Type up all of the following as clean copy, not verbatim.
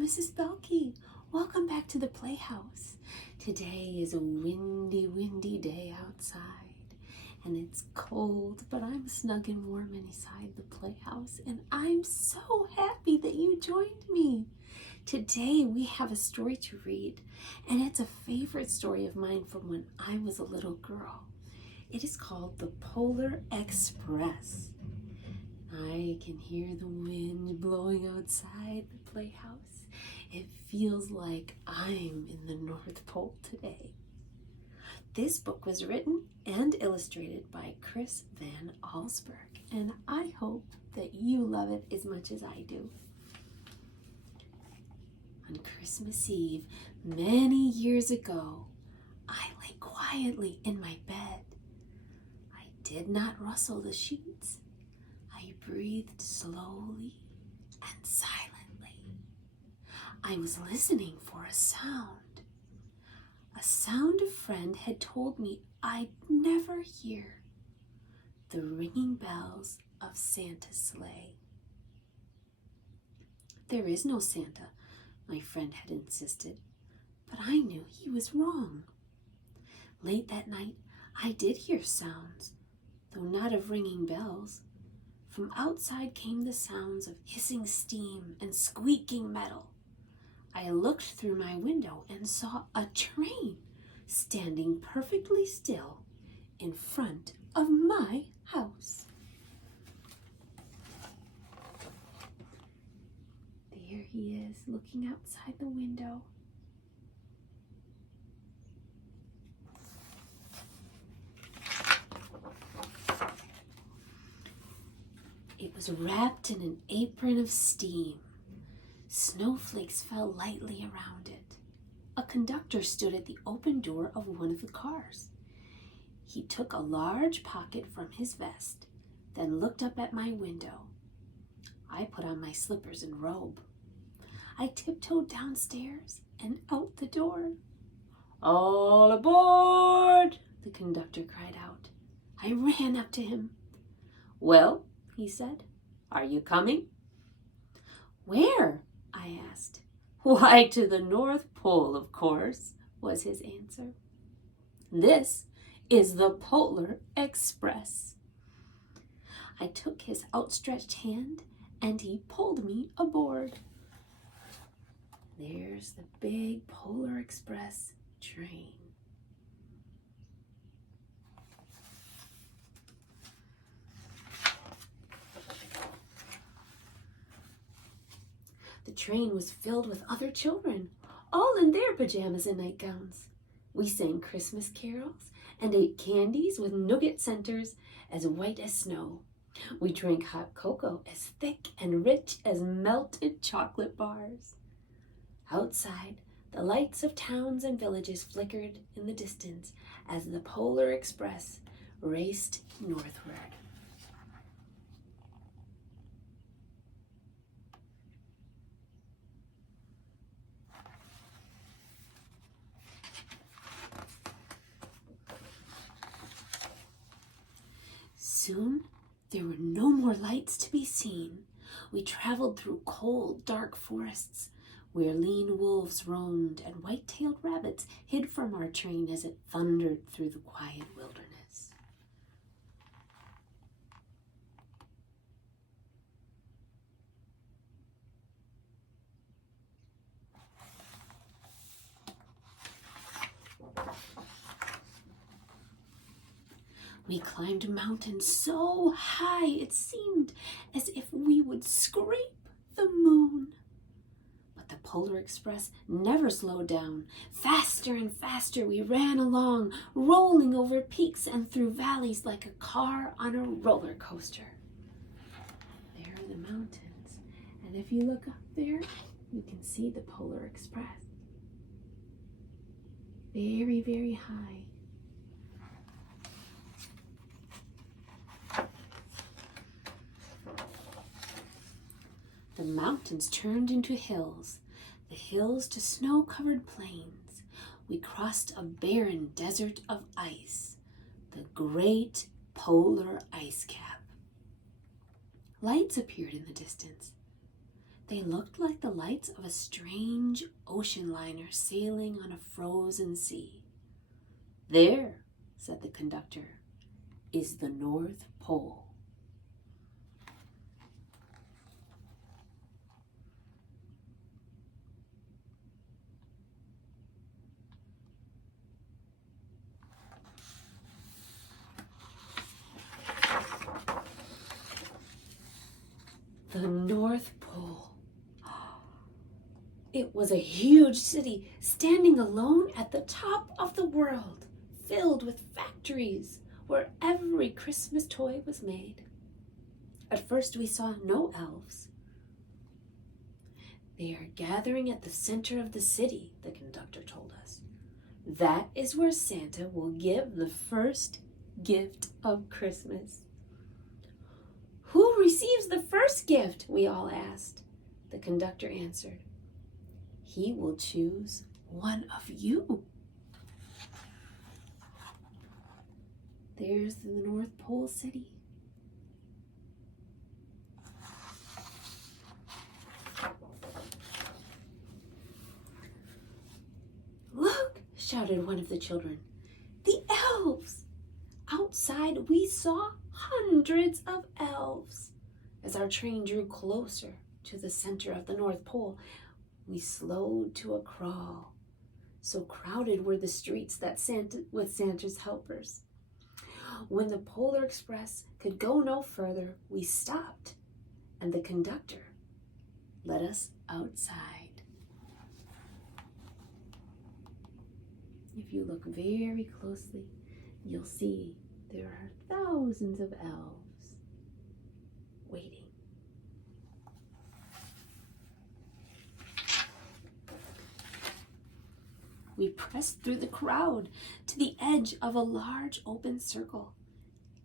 Mrs. Belky. Welcome back to the playhouse. Today is a windy day outside, and it's cold, but I'm snug and warm inside the playhouse, and I'm so happy that you joined me. Today we have a story to read, and it's a favorite story of mine from when I was a little girl. It is called The Polar Express. I can hear the wind blowing outside the playhouse. It feels like I'm in the North Pole today. This book was written and illustrated by Chris Van Allsburg, and I hope that you love it as much as I do. On Christmas Eve, many years ago, I lay quietly in my bed. I did not rustle the sheets. I breathed slowly and silently. I was listening for a sound a friend had told me I'd never hear: the ringing bells of Santa's sleigh. There is no Santa, my friend had insisted, but I knew he was wrong. Late that night, I did hear sounds, though not of ringing bells. From outside came the sounds of hissing steam and squeaking metal. I looked through my window and saw a train standing perfectly still in front of my house. There he is, looking outside the window. It was wrapped in an apron of steam. Snowflakes fell lightly around it. A conductor stood at the open door of one of the cars. He took a large pocket from his vest, then looked up at my window. I put on my slippers and robe. I tiptoed downstairs and out the door. "All aboard!" the conductor cried out. I ran up to him. "Well," he said, "are you coming?" "Where?" I asked. "Why, to the North Pole, of course," was his answer. "This is the Polar Express." I took his outstretched hand, and he pulled me aboard. There's the big Polar Express train. The train was filled with other children, all in their pajamas and nightgowns. We sang Christmas carols and ate candies with nougat centers as white as snow. We drank hot cocoa as thick and rich as melted chocolate bars. Outside, the lights of towns and villages flickered in the distance as the Polar Express raced northward. Soon, there were no more lights to be seen. We traveled through cold, dark forests where lean wolves roamed and white-tailed rabbits hid from our train as it thundered through the quiet wilderness. We climbed mountains so high it seemed as if we would scrape the moon. But the Polar Express never slowed down. Faster and faster we ran along, rolling over peaks and through valleys like a car on a roller coaster. There are the mountains, and if you look up there, you can see the Polar Express. Very, very high. The mountains turned into hills, the hills to snow-covered plains. We crossed a barren desert of ice, the great polar ice cap. Lights appeared in the distance. They looked like the lights of a strange ocean liner sailing on a frozen sea. "There," said the conductor, "is the North Pole." The North Pole. It was a huge city standing alone at the top of the world, filled with factories where every Christmas toy was made. At first we saw no elves. "They are gathering at the center of the city," the conductor told us. "That is where Santa will give the first gift of Christmas." "Who receives the first gift?" we all asked. The conductor answered, "He will choose one of you." There's the North Pole City. "Look!" shouted one of the children. "The elves!" Outside we saw hundreds of elves. As our train drew closer to the center of the North Pole, we slowed to a crawl. So crowded were the streets with Santa's helpers. When the Polar Express could go no further, we stopped, and the conductor led us outside. If you look very closely, you'll see there are thousands of elves waiting. We pressed through the crowd to the edge of a large open circle.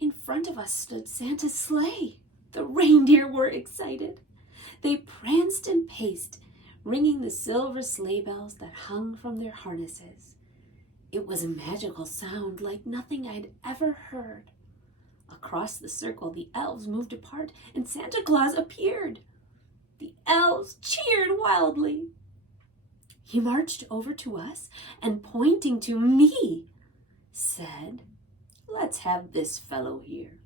In front of us stood Santa's sleigh. The reindeer were excited. They pranced and paced, ringing the silver sleigh bells that hung from their harnesses. It was a magical sound like nothing I'd ever heard. Across the circle, the elves moved apart, and Santa Claus appeared. The elves cheered wildly. He marched over to us and, pointing to me, said, "Let's have this fellow here."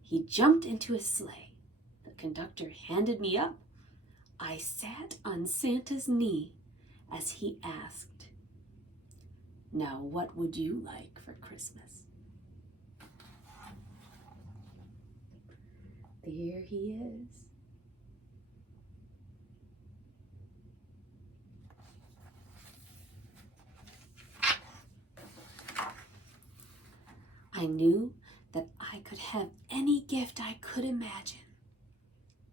He jumped into his sleigh. The conductor handed me up. I sat on Santa's knee as he asked, "Now what would you like for Christmas?" There he is. I knew that I could have any gift I could imagine.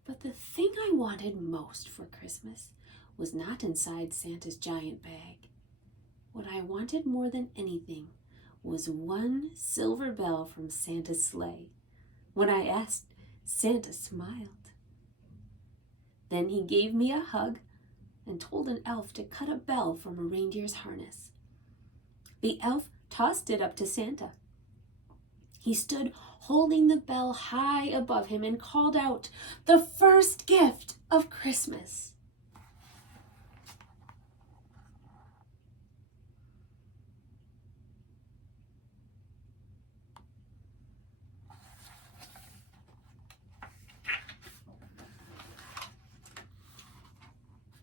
But the thing I wanted most for Christmas was not inside Santa's giant bag. What I wanted more than anything was one silver bell from Santa's sleigh. When I asked, Santa smiled. Then he gave me a hug and told an elf to cut a bell from a reindeer's harness. The elf tossed it up to Santa. He stood holding the bell high above him and called out, "The first gift of Christmas."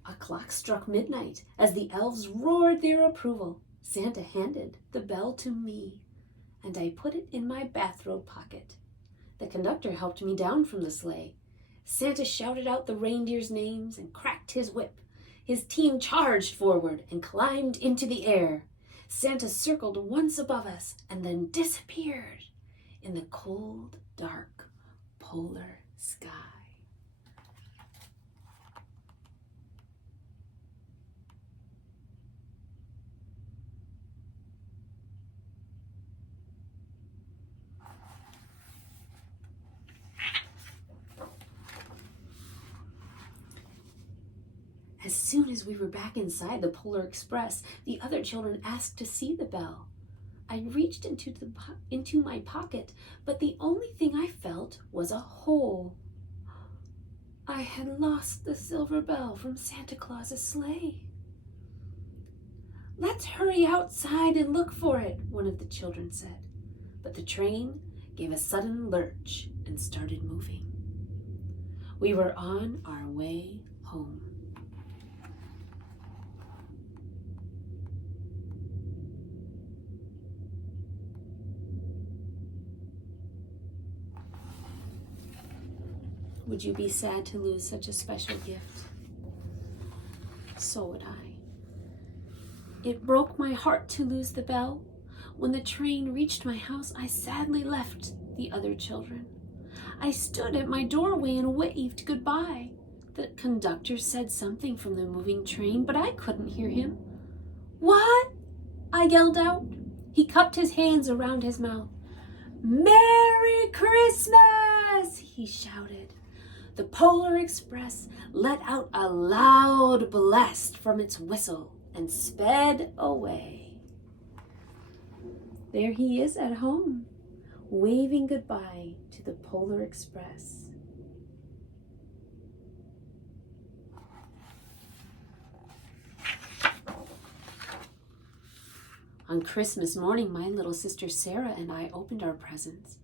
A clock struck midnight. As the elves roared their approval, Santa handed the bell to me, and I put it in my bathrobe pocket. The conductor helped me down from the sleigh. Santa shouted out the reindeers' names and cracked his whip. His team charged forward and climbed into the air. Santa circled once above us and then disappeared in the cold, dark, polar sky. As soon as we were back inside the Polar Express, the other children asked to see the bell. I reached into my pocket, but the only thing I felt was a hole. I had lost the silver bell from Santa Claus's sleigh. "Let's hurry outside and look for it," one of the children said. But the train gave a sudden lurch and started moving. We were on our way home. Would you be sad to lose such a special gift? So would I. It broke my heart to lose the bell. When the train reached my house, I sadly left the other children. I stood at my doorway and waved goodbye. The conductor said something from the moving train, but I couldn't hear him. "What?" I yelled out. He cupped his hands around his mouth. "Merry Christmas!" he shouted. The Polar Express let out a loud blast from its whistle and sped away. There he is at home, waving goodbye to the Polar Express. On Christmas morning, my little sister Sarah and I opened our presents.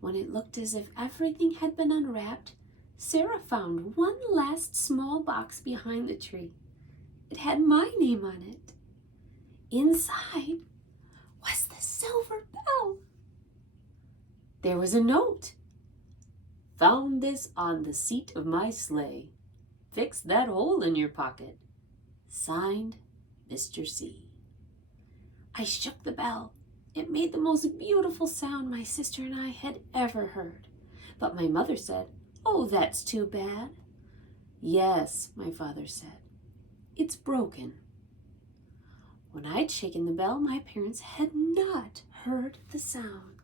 When it looked as if everything had been unwrapped, Sarah found one last small box behind the tree. It had my name on it. Inside was the silver bell. There was a note. "Found this on the seat of my sleigh. Fix that hole in your pocket. Signed, Mr. C." I shook the bell. It made the most beautiful sound my sister and I had ever heard. But my mother said, "Oh, that's too bad." "Yes," my father said, "it's broken." When I'd shaken the bell, my parents had not heard the sound.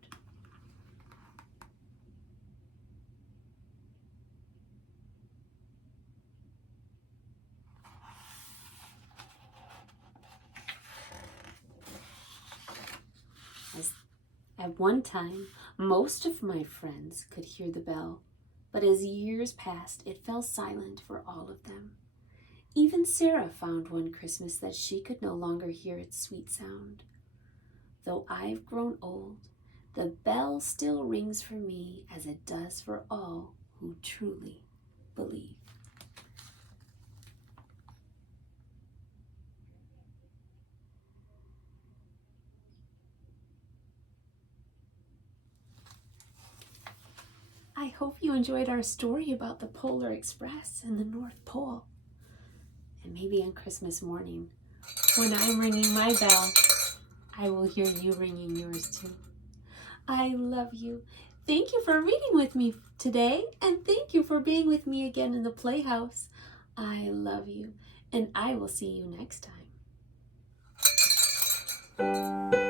At one time, most of my friends could hear the bell, but as years passed, it fell silent for all of them. Even Sarah found one Christmas that she could no longer hear its sweet sound. Though I've grown old, the bell still rings for me as it does for all who truly believe. I hope you enjoyed our story about the Polar Express and the North Pole. And maybe on Christmas morning, when I'm ringing my bell, I will hear you ringing yours too. I love you. Thank you for reading with me today, and thank you for being with me again in the playhouse. I love you, and I will see you next time.